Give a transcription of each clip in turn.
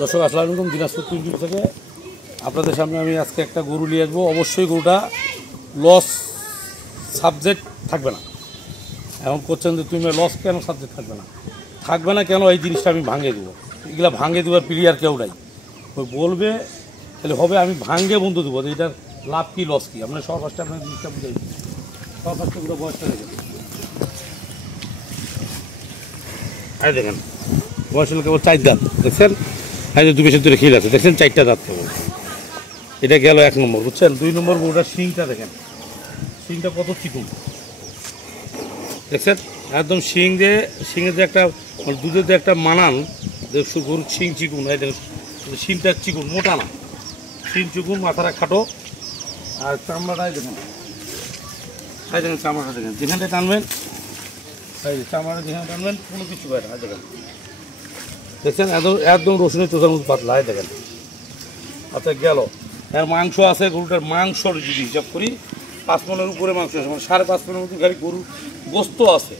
দর্শক আসসালামু আলাইকুম, দিনাজপুর ইউটিউব থেকে আপনাদের সামনে আমি আজকে একটা গরু নিয়ে আসবো। অবশ্যই গরুটা লস সাবজেক্ট থাকবে না। এখন করছেন যে তুমি লস কেন সাবজেক্ট থাকবে না, থাকবে না কেন, এই জিনিসটা আমি ভাঙে দেবো। এগুলো ভাঙে দেওয়ার প্লেয়ার কেউ নাই, ওই বলবে তাহলে হবে, আমি ভাঙে বন্ধু দেবো যে এটার লাভ কী লস কী। আপনার সব ফার্স্টে আপনার জিনিসটা বুঝে দিচ্ছি। সব ফার্স্টে পুরো বয়সটা দেখেন, এই দেখেন বয়স হলো কেবল 4 দাঁত, দেখছেন? এই যে 2 বছর ধরে খিল আছে, দেখছেন 4টা দাঁত কেবল। এটা গেল 1 নম্বর, বুঝছেন? 2 নম্বর গরুটার শিংটা দেখেন, শিংটা কত চিকুন, দেখছেন? একদম শিংয়ের যে একটা মানে দুধের যে একটা মানান, গরুর শিং চিকুন, এই দেখেন শিংটা চিকুন, মোটা না, শিং চিকুন, মাথাটা খাটো, আর চামড়াটাই দেখেন, এই দেখেন চামড়াটা দেখেন, যেখানটা টানবেন এই চামড়াটা যেখানে টানবেন কোনো কিছু হয় না, দেখেন দেখছেন? একদম রসুনের চোষার মতো পাতলা, এই দেখেন। আচ্ছা গেল, এর মাংস আছে, গরুটার মাংস যদি হিসাব করি 5 মণের উপরে মাংস আছে, মানে 5.5 মণের মতো খালি গরুর গোস্ত আছে,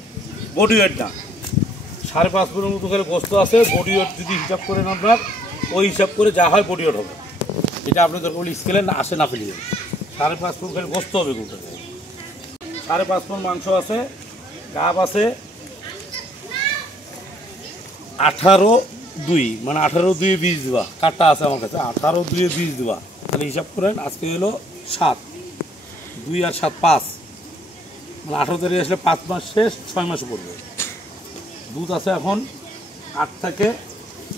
বডি ওয়েট না। 5.5 মণের মতো খালি গোস্ত আছে, বডি ওয়েট যদি হিসাব করেন আপনার, ওই হিসাব করে যা হয় বডি ওয়েট হবে। এটা আপনাদের বলি স্কেলে না আসে না ফেলিয়ে, 5.5 মণ খালি গোস্ত হবে গরুটাতে। 5.5 মণ মাংস আছে, গাব আছে 18-2, মানে 18-2 20 দেওয়া কাঠটা আছে আমার কাছে, 18-2 20 দেওয়া। তাহলে হিসাব করেন, আজকে হলো 7, 2 আর 7 5, মানে 18 তারিখ আসলে 5 মাস শেষ, 6 মাসে পড়বে। দুধ আছে এখন 8 থেকে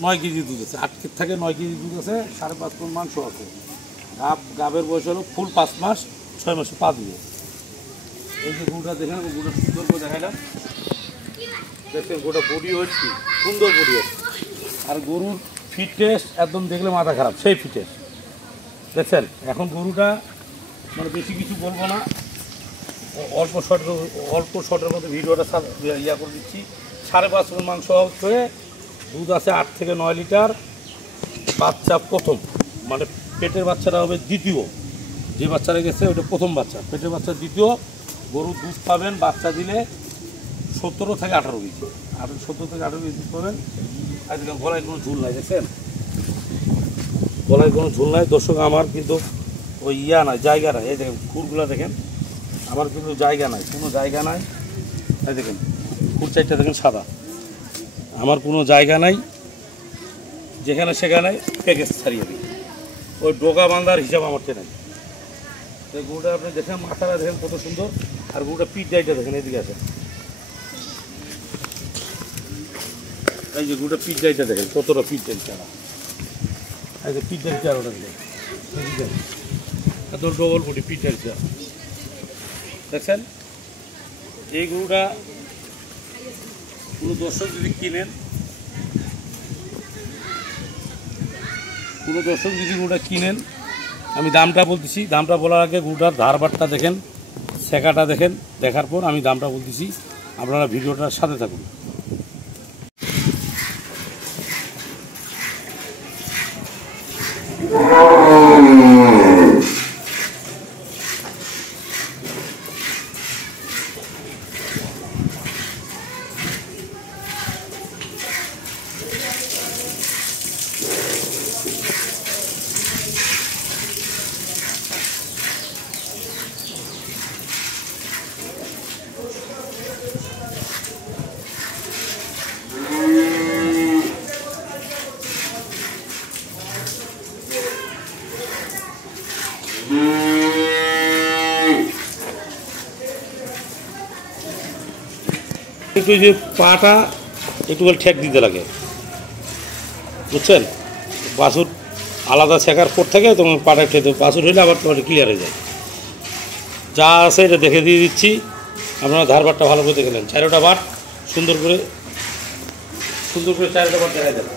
9 কেজি দুধ আছে, 8 থেকে 9 কেজি দুধ আছে, 5.5 মণ মাংস আছে। গাবের বয়স হলো ফুল 5 মাস, 6 মাসে পা দিবে। এই যে গরুটা দেখেন, গরুটা সুন্দর করে দেখাইলাম, দেখছেন? গোটা বডি হচ্ছে সুন্দর বডি হচ্ছে, আর গরুর ফিটনেস একদম দেখলে মাথা খারাপ, সেই ফিটনেস দেখছেন? এখন গরুটা মানে বেশি কিছু বলবো না, অল্প শর্টের মধ্যে ভিডিওটা ইয়া করে দিচ্ছি। 5.5 মণ মাংস হয়ে দুধ আছে 8 থেকে 9 লিটার। বাচ্চা প্রথম, মানে পেটের বাচ্চাটা হবে দ্বিতীয়, যে বাচ্চাটা গেছে ওটা প্রথম বাচ্চা, পেটের বাচ্চা দ্বিতীয়। গরু দুধ পাবেন বাচ্চা দিলে 17 থেকে 18 কেজি, 17 থেকে 18 কেজি দুধ পাবেন। আজকে গলায় কোনো ঝুল নাই, দেখছেন? গলায় কোনো ঝুল নাই। দর্শক আমার কিন্তু ওই ইয়া নাই, জায়গা নাই, এই দেখেন খুরগুলো দেখেন, আমার কিন্তু জায়গা নাই, কোনো জায়গা নাই। এই দেখেন খুর 4টা দেখেন সাদা, আমার কোনো জায়গা নাই, যেখানে সেখানে প্যাকেজ ছাড়িয়ে দিই, ওই ডোকা বান্ধার হিসাব আমার নাই। তো গরুটা আপনি দেখেন, মাথাটা দেখেন কত সুন্দর, আর গরুটা পিঠ ডাইটা দেখেন, এদিকে আছে, এই যে গরুটা পিঠ ডাইটা দেখেন কতটা পিঠ ডাই চারা, এই যে পিঠ ডাই চারাটা দেখেন, এত ডবল বডি পিঠ ডাই চারা, দেখছেন? এই গরুটা কোনো দর্শক যদি কিনেন, গরুটা কিনেন, আমি দামটা বলতেছি, দামটা বলার আগে গরুটার ধারবারটা দেখেন, শেখাটা দেখেন, দেখার পর আমি দামটা বলতেছি, আপনারা ভিডিওটার সাথে থাকুন। একটু যে পাটা একটু ঠেক দিতে লাগে, বুঝছেন? বাছুর আলাদা ছেঁকার পর থাকে, তোমার পাটা ঠেকে বাছুর হইলে আবার তোমার ক্লিয়ার হয়ে যায়। যা আছে এটা দেখে দিয়ে দিচ্ছি, আপনারা ধারবারটা ভালো করে দেখে নেন। 4টা বাট সুন্দর করে 4টা বাট দেখাই দেন।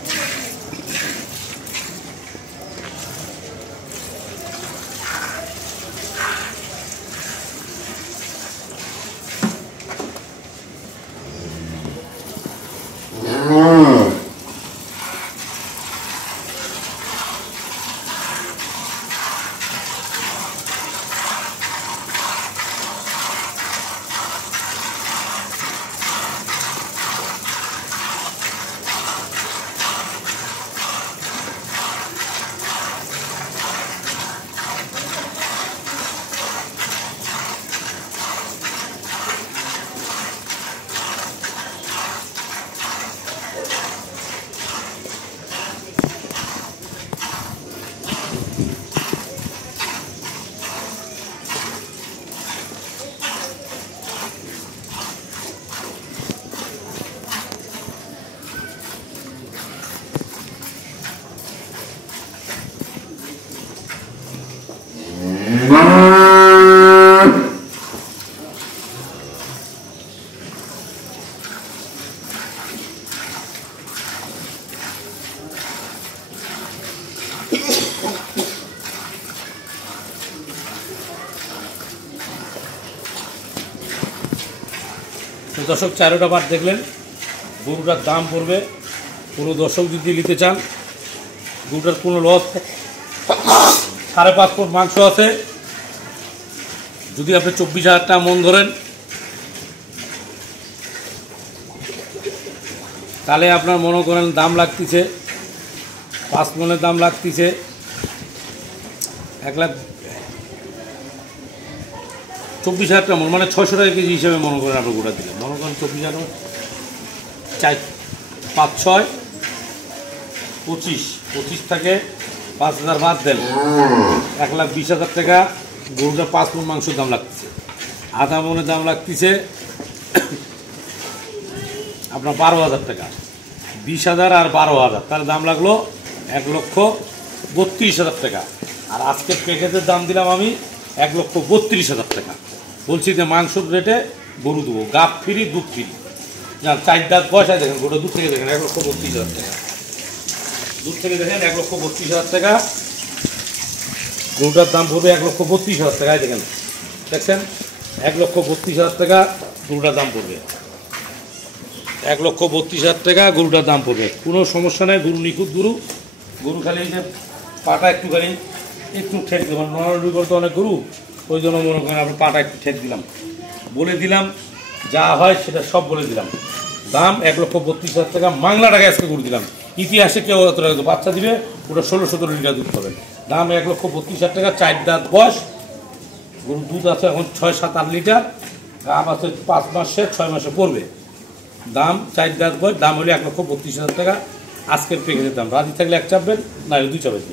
দর্শক 4টা পার্ট দেখলেন। গরুটার দাম পড়বে, কোনো দর্শক যদি নিতে চান, গরুটার কোনো লস, 5.5 ফুট মাংস আছে। যদি আপনি 24,000 টাকা মন ধরেন, তাহলে আপনার মনে করেন দাম লাগতেছে 5 মনের দাম লাগতেছে 1,24,000 টাকা মন, মানে 600 টাকা কেজি হিসেবে মনে করেন আপনার গোটা দিলেন। মনে করেন 24,000 4 5 6 25 থেকে 5,000 বাদ দেন, 1,20,000 টাকা গরুটা 5 মন মাংসের দাম লাগতেছে। আধা মনের দাম লাগতেছে আপনার 12,000 টাকা। 20,000 আর 12,000, তার দাম লাগলো 1,32,000 টাকা। আর আজকের প্যাকেজের দাম দিলাম আমি 1,32,000 টাকা। বলছি যে মাংসর রেটে গরু দেবো, গাপ ফ্রি, দুধ ফ্রি। না 4 দাঁত পয়সায় দেখেন, গোটা দুধ থেকে দেখেন 1,32,000 টাকা। দুধ থেকে দেখেন 1,32,000 টাকা। গরুটার দাম পড়বে 1,32,000 টাকায়, দেখেন দেখছেন 1,32,000 টাকা গরুটার দাম পড়বে। 1,32,000 টাকা গরুটার দাম পড়বে। কোনো সমস্যা নেই, গরু নিখুঁত গরু। গরু খালি যে পাটা একটুখানি একটু ঠেক দেবেন, নড়ানড়ি করতে অনেক গরু, ওই জন্য মনে করেন আপনি পাটা একটু ঠেক দিলাম, বলে দিলাম যা হয় সেটা সব বলে দিলাম। দাম 1,32,000 টাকা, বাংলা টাকা আজকে গরু দিলাম। ইতিহাসে কেউ এত টাকা বাচ্চা দিবে, ওটা 16-17 লিটার দুধ পাবেন। দাম 1,32,000 টাকা। 4 দাঁত বয়স, গরুর দুধ আছে এখন 6-7-8 লিটার, গাব আছে 5 মাসে 6 মাসে পড়বে। দাম 4 দাঁত বয়স, দাম হলে 1,32,000 টাকা আজকের প্যাকেজের দাম। রাজি থাকলে 1 চাপবেন, না 2 চাপেন।